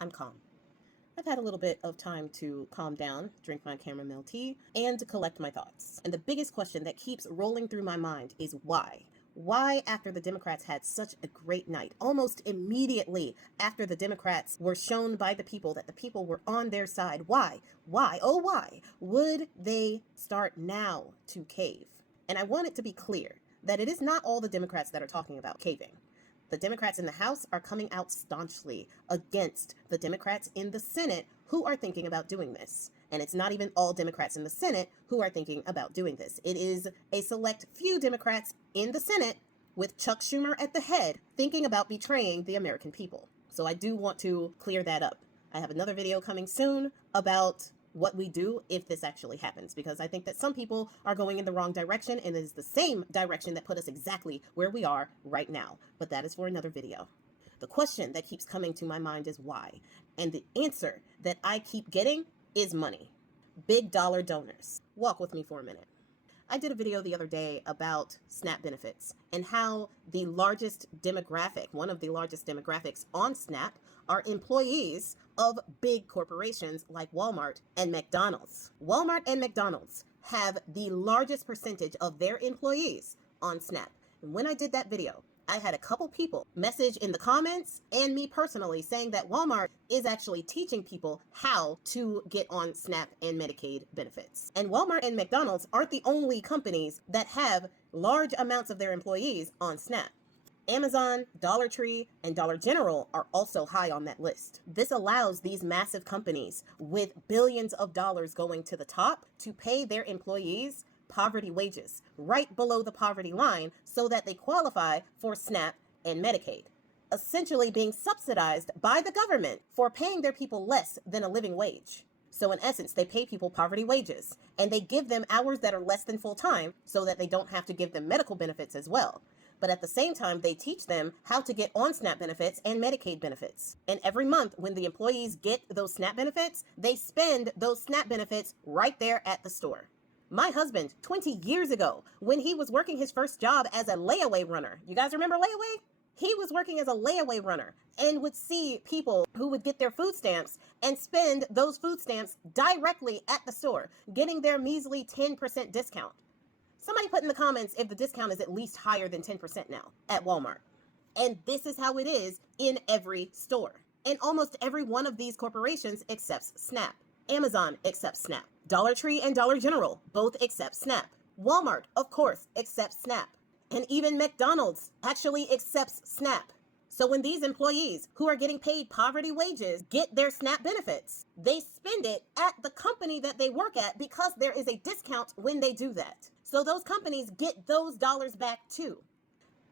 I'm calm. I've had a little bit of time to calm down, drink my chamomile tea, and to collect my thoughts. And the biggest question that keeps rolling through my mind is why? Why, after the Democrats had such a great night, almost immediately after the Democrats were shown by the people that the people were on their side, why, oh why, would they start now to cave? And I want it to be clear that it is not all the Democrats that are talking about caving. The Democrats in the House are coming out staunchly against the Democrats in the Senate who are thinking about doing this. And it's not even all Democrats in the Senate who are thinking about doing this. It is a select few Democrats in the Senate with Chuck Schumer at the head thinking about betraying the American people. So I do want to clear that up. I have another video coming soon about what we do if this actually happens, because I think that some people are going in the wrong direction, and it is the same direction that put us exactly where we are right now. But that is for another video. The question that keeps coming to my mind is why, and the answer that I keep getting is money. Big dollar donors. Walk with me for a minute. I did a video the other day about SNAP benefits and how the largest demographic, one of the largest demographics on SNAP, are employees of big corporations like Walmart and McDonald's. Walmart and McDonald's have the largest percentage of their employees on SNAP. And when I did that video, I had a couple people message in the comments and me personally saying that Walmart is actually teaching people how to get on SNAP and Medicaid benefits. And Walmart and McDonald's aren't the only companies that have large amounts of their employees on SNAP. Amazon, Dollar Tree, and Dollar General are also high on that list. This allows these massive companies with billions of dollars going to the top to pay their employees poverty wages right below the poverty line so that they qualify for SNAP and Medicaid, essentially being subsidized by the government for paying their people less than a living wage. So in essence, they pay people poverty wages and they give them hours that are less than full time so that they don't have to give them medical benefits as well. But at the same time, they teach them how to get on SNAP benefits and Medicaid benefits. And every month when the employees get those SNAP benefits, they spend those SNAP benefits right there at the store. My husband, 20 years ago, when he was working his first job as a layaway runner, you guys remember layaway? He was working as a layaway runner and would see people who would get their food stamps and spend those food stamps directly at the store, getting their measly 10% discount. Somebody put in the comments if the discount is at least higher than 10% now at Walmart. And this is how it is in every store. And almost every one of these corporations accepts SNAP. Amazon accepts SNAP. Dollar Tree and Dollar General both accept SNAP. Walmart, of course, accepts SNAP. And even McDonald's actually accepts SNAP. So when these employees who are getting paid poverty wages get their SNAP benefits, they spend it at the company that they work at because there is a discount when they do that. So those companies get those dollars back too.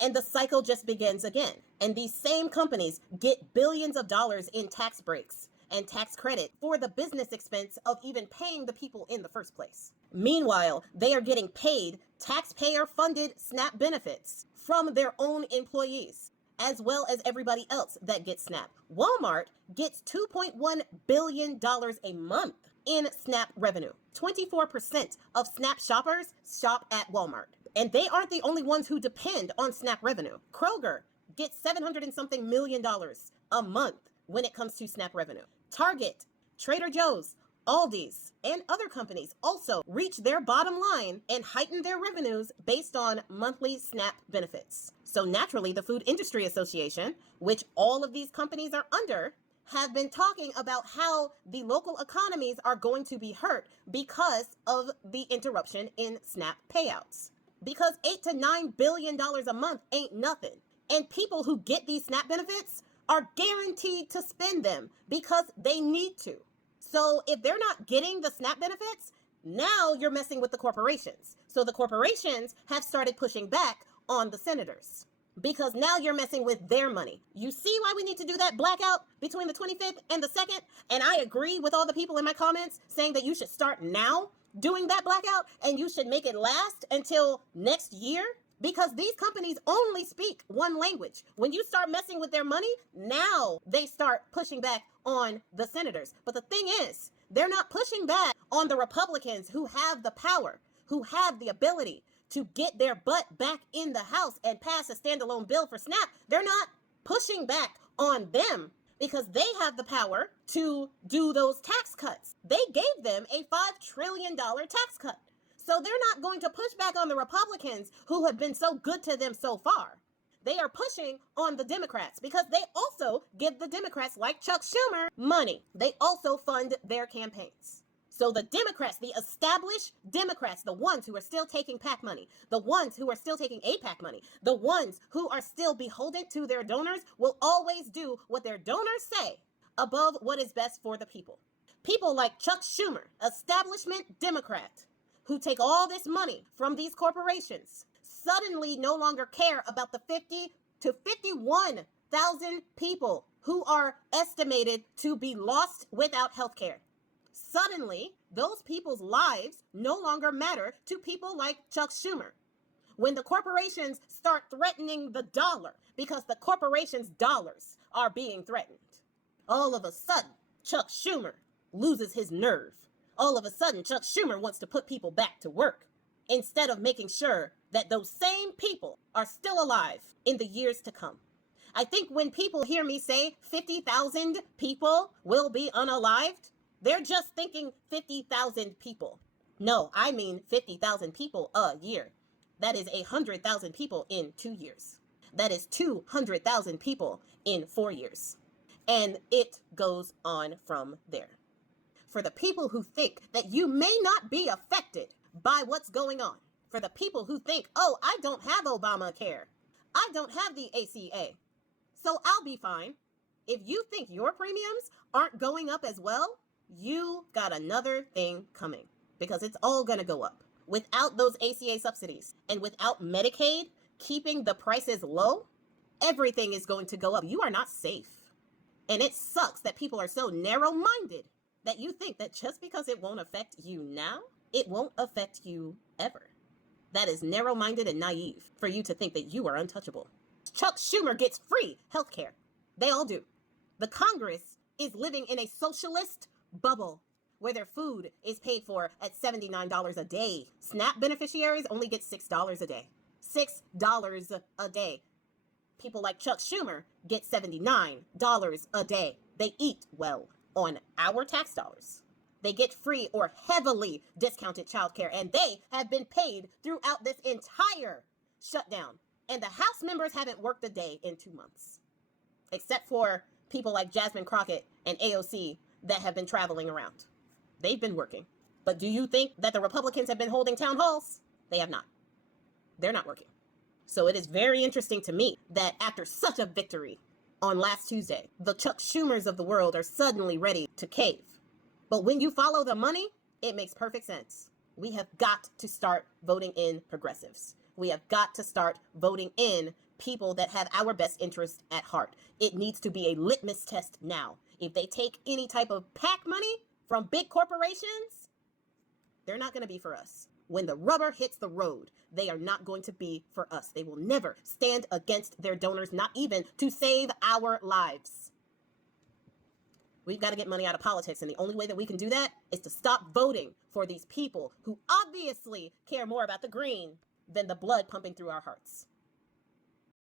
And the cycle just begins again. And these same companies get billions of dollars in tax breaks and tax credit for the business expense of even paying the people in the first place. Meanwhile, they are getting paid taxpayer-funded SNAP benefits from their own employees, as well as everybody else that gets SNAP. Walmart gets $2.1 billion a month in SNAP revenue. 24% of SNAP shoppers shop at Walmart. And they aren't the only ones who depend on SNAP revenue. Kroger gets $700 and something million a month when it comes to SNAP revenue. Target, Trader Joe's, Aldi's, and other companies also reach their bottom line and heighten their revenues based on monthly SNAP benefits. So naturally, the Food Industry Association, which all of these companies are under, have been talking about how the local economies are going to be hurt because of the interruption in SNAP payouts. Because $8 to $9 billion a month ain't nothing. And people who get these SNAP benefits are guaranteed to spend them because they need to. So if they're not getting the SNAP benefits, now you're messing with the corporations. So the corporations have started pushing back on the senators because now you're messing with their money. You see why we need to do that blackout between the 25th and the 2nd? And I agree with all the people in my comments saying that you should start now doing that blackout and you should make it last until next year. Because these companies only speak one language. When you start messing with their money, now they start pushing back on the senators. But the thing is, they're not pushing back on the Republicans who have the power, who have the ability to get their butt back in the House and pass a standalone bill for SNAP. They're not pushing back on them. because they have the power to do those tax cuts. They gave them a $5 trillion tax cut. So they're not going to push back on the Republicans who have been so good to them so far. They are pushing on the Democrats because they also give the Democrats, like Chuck Schumer, money. They also fund their campaigns. So the Democrats, the established Democrats, the ones who are still taking PAC money, the ones who are still taking APAC money, the ones who are still beholden to their donors will always do what their donors say above what is best for the people. People like Chuck Schumer, establishment Democrat, who take all this money from these corporations, suddenly no longer care about the 50 to 51,000 people who are estimated to be lost without health care. Suddenly, those people's lives no longer matter to people like Chuck Schumer. When the corporations start threatening the dollar because the corporations' dollars are being threatened, all of a sudden, Chuck Schumer loses his nerve. All of a sudden, Chuck Schumer wants to put people back to work instead of making sure that those same people are still alive in the years to come. I think when people hear me say 50,000 people will be unalived, they're just thinking 50,000 people. No, I mean 50,000 people a year. That is 100,000 people in 2 years. That is 200,000 people in 4 years. And it goes on from there. For the people who think that you may not be affected by what's going on, for the people who think, oh, I don't have Obamacare, I don't have the ACA, so I'll be fine. If you think your premiums aren't going up as well, you got another thing coming, because it's all going to go up. Without those ACA subsidies and without Medicaid keeping the prices low, everything is going to go up. You are not safe. And it sucks that people are so narrow-minded that you think that just because it won't affect you now, it won't affect you ever. That is narrow-minded and naive for you to think that you are untouchable. Chuck Schumer gets free health care. They all do. The Congress is living in a socialist bubble where their food is paid for at $79 a day. SNAP beneficiaries only get $6 a day. $6 a day. People like Chuck Schumer get $79 a day. They eat well on our tax dollars. They get free or heavily discounted childcare, and they have been paid throughout this entire shutdown. And the House members haven't worked a day in 2 months, except for people like Jasmine Crockett and AOC that have been traveling around. They've been working. But do you think that the Republicans have been holding town halls? They have not. They're not working. So it is very interesting to me that after such a victory on last Tuesday, the Chuck Schumers of the world are suddenly ready to cave. But when you follow the money, it makes perfect sense. We have got to start voting in progressives. We have got to start voting in people that have our best interest at heart. It needs to be a litmus test now. If they take any type of PAC money from big corporations, they're not going to be for us. When the rubber hits the road, they are not going to be for us. They will never stand against their donors, not even to save our lives. We've got to get money out of politics, and the only way that we can do that is to stop voting for these people who obviously care more about the green than the blood pumping through our hearts.